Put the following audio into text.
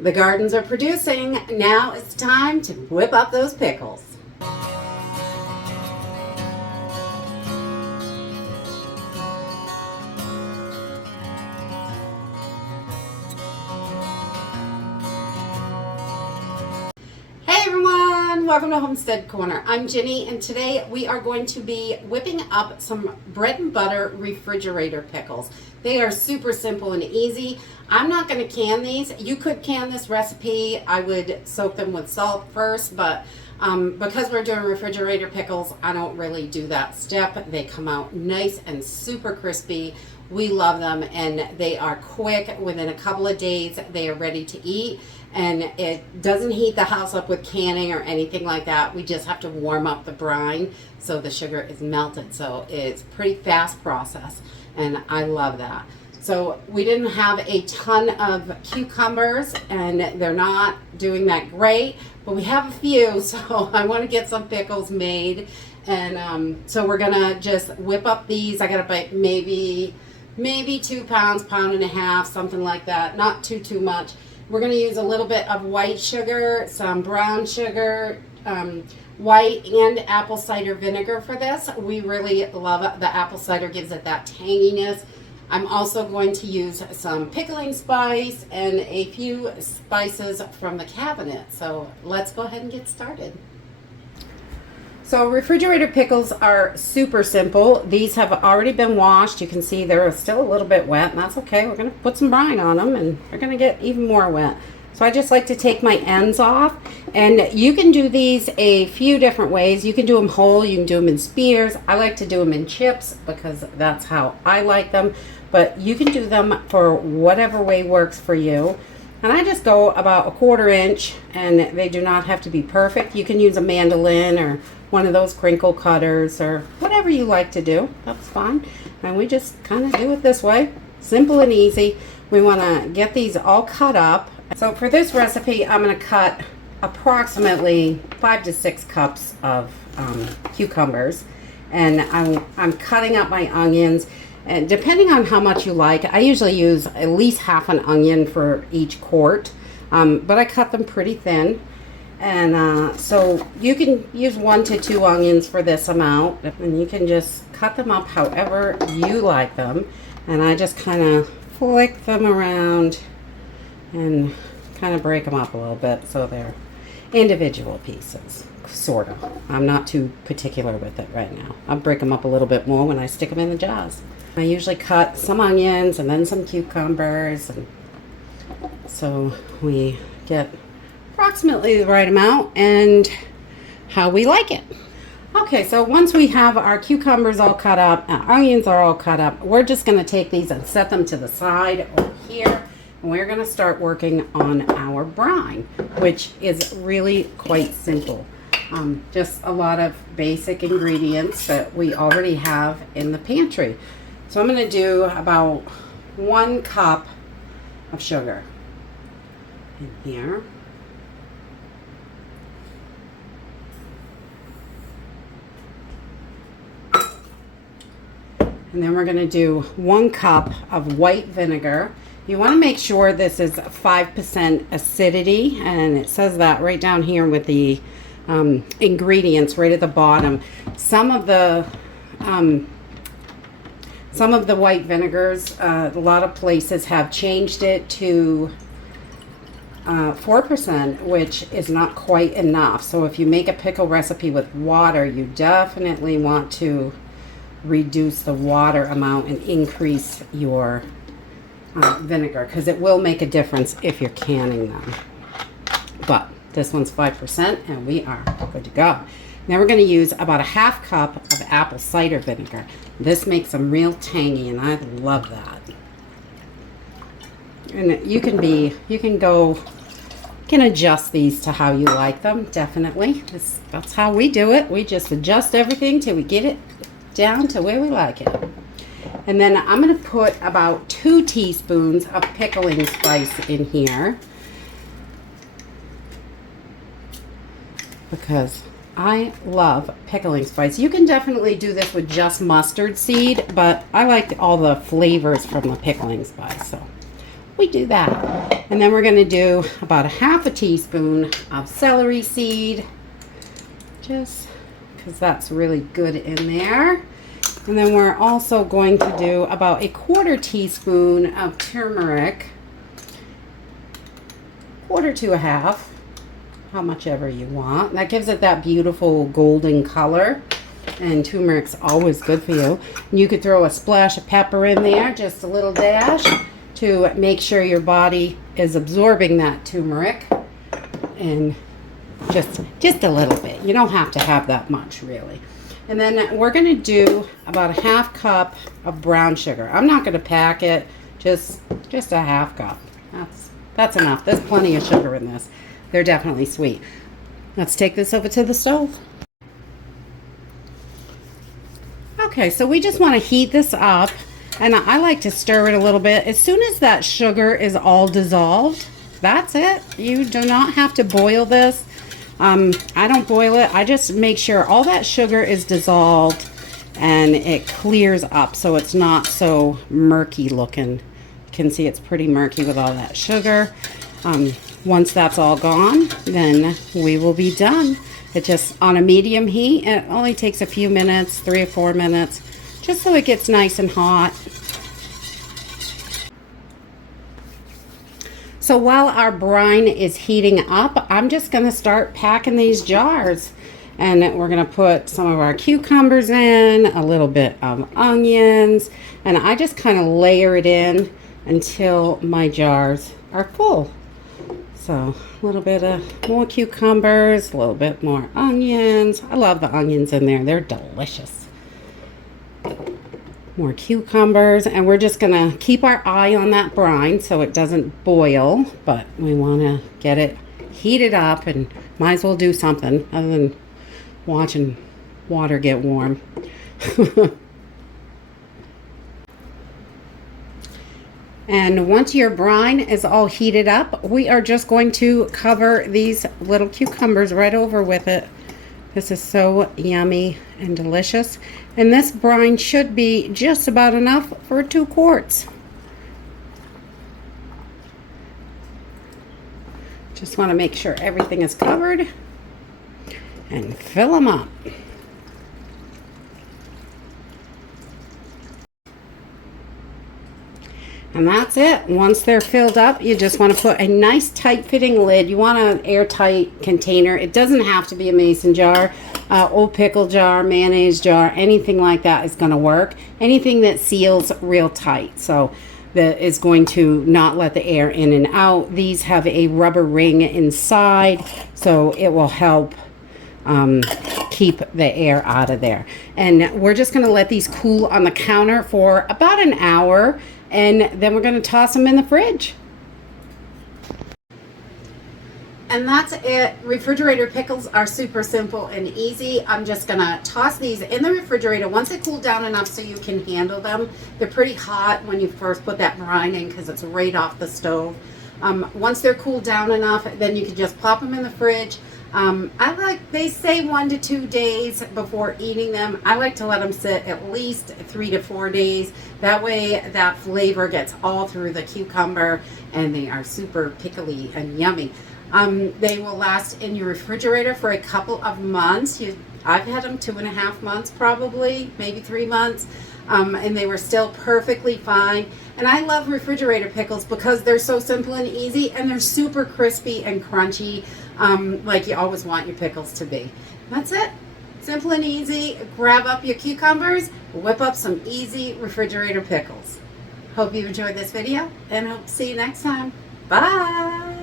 The gardens are producing. Now it's time to whip up those pickles. Hey everyone, welcome to Homestead Corner. I'm Ginny, and today we are going to be whipping up some bread and butter refrigerator pickles. They are super simple and easy. I'm not going to can these. You could can this recipe. I would soak them with salt first, but because we're doing refrigerator pickles, I don't really do that step. They come out nice and super crispy. We love them, and they are quick. Within a couple of days, they are ready to eat. And it doesn't heat the house up with canning or anything like that. We just have to warm up the brine so the sugar is melted. So it's a pretty fast process, and I love that. So we didn't have a ton of cucumbers, and they're not doing that great, but we have a few, so I want to get some pickles made. And so we're gonna just whip up these. I got about maybe 2 pounds, pound and a half, something like that. Not too much. We're going to use a little bit of white sugar, some brown sugar, white and apple cider vinegar for this. We really love it. The apple cider gives it that tanginess. I'm also going to use some pickling spice and a few spices from the cabinet. So let's go ahead and get started. So refrigerator pickles are super simple. These have already been washed. You can see they're still a little bit wet, and that's okay. We're going to put some brine on them, and they're going to get even more wet. So I just like to take my ends off, and you can do these a few different ways. You can do them whole, you can do them in spears. I like to do them in chips because that's how I like them, but you can do them for whatever way works for you. And I just go about 1/4 inch, and they do not have to be perfect. You can use a mandolin or one of those crinkle cutters or whatever you like to do. That's fine. And we just kind of do it this way. Simple and easy. We want to get these all cut up. So for this recipe, I'm going to cut approximately 5 to 6 cups of cucumbers. And I'm cutting up my onions. And depending on how much you like, I usually use at least half an onion for each quart. But I cut them pretty thin. And so you can use 1 to 2 onions for this amount, and you can just cut them up however you like them. And I just kind of flick them around and kind of break them up a little bit so they're individual pieces, sort of. I'm not too particular with it right now. I'll break them up a little bit more when I stick them in the jars. I usually cut some onions and then some cucumbers, and so we get approximately the right amount and how we like it. Okay, so once we have our cucumbers all cut up, our onions are all cut up, we're just going to take these and set them to the side over here, and we're going to start working on our brine, which is really quite simple. Just a lot of basic ingredients that we already have in the pantry. So I'm going to do about 1 cup of sugar in here. And then we're going to do 1 cup of white vinegar. You want to make sure this is 5% acidity, and it says that right down here with the ingredients right at the bottom. Some of the white vinegars, a lot of places have changed it to 4%, which is not quite enough. So if you make a pickle recipe with water, you definitely want to reduce the water amount and increase your vinegar, because it will make a difference if you're canning them. But this one's 5%, and we are good to go. Now we're going to use about 1/2 cup of apple cider vinegar. This makes them real tangy, and I love that. And you can adjust these to how you like them, definitely. That's how we do it. We just adjust everything till we get it down to where we like it. And then I'm going to put about 2 teaspoons of pickling spice in here, because I love pickling spice. You can definitely do this with just mustard seed, but I like all the flavors from the pickling spice. So we do that. And then we're going to do about a half a teaspoon of celery seed, just because that's really good in there. And then we're also going to do about a quarter teaspoon of turmeric, quarter to a half, how much ever you want. That gives it that beautiful golden color, and turmeric's always good for you. You could throw a splash of pepper in there, just a little dash, to make sure your body is absorbing that turmeric, and just a little bit. You don't have to have that much, really. And then we're going to do about a half cup of brown sugar. I'm not going to pack it, just a half cup. That's enough. There's plenty of sugar in this. They're definitely sweet. Let's take this over to the stove. Okay, so we just want to heat this up, and I like to stir it a little bit. As soon as that sugar is all dissolved, that's it. You do not have to boil this. I don't boil it. I just make sure all that sugar is dissolved and it clears up so it's not so murky looking. You can see it's pretty murky with all that sugar. Once that's all gone, then we will be done. It just, on a medium heat, it only takes a few minutes, 3 or 4 minutes, just so it gets nice and hot. So while our brine is heating up, I'm just going to start packing these jars. And we're going to put some of our cucumbers in, a little bit of onions, and I just kind of layer it in until my jars are full. So a little bit of more cucumbers, a little bit more onions. I love the onions in there. They're delicious. More cucumbers, and we're just gonna keep our eye on that brine so it doesn't boil, but we want to get it heated up, and might as well do something other than watching water get warm. And once your brine is all heated up, we are just going to cover these little cucumbers right over with it. This is so yummy and delicious. And this brine should be just about enough for 2 quarts. Just want to make sure everything is covered and fill them up. And that's it. Once they're filled up, you just want to put a nice tight fitting lid. You want an airtight container. It doesn't have to be a mason jar, old pickle jar, mayonnaise jar, anything like that is going to work. Anything that seals real tight, so that is going to not let the air in and out. These have a rubber ring inside, so it will help keep the air out of there. And we're just going to let these cool on the counter for about an hour. And then we're going to toss them in the fridge. And that's it. Refrigerator pickles are super simple and easy. I'm just going to toss these in the refrigerator once they cool down enough so you can handle them. They're pretty hot when you first put that brine in because it's right off the stove. Once they're cooled down enough, then you can just pop them in the fridge. They say 1 to 2 days before eating them. I like to let them sit at least 3 to 4 days. That way that flavor gets all through the cucumber, and they are super pickly and yummy. They will last in your refrigerator for a couple of months. I've had them 2.5 months probably, maybe 3 months. And they were still perfectly fine. And I love refrigerator pickles because they're so simple and easy, and they're super crispy and crunchy, like you always want your pickles to be. That's it. Simple and easy. Grab up your cucumbers, whip up some easy refrigerator pickles. Hope you enjoyed this video, and hope to see you next time. Bye.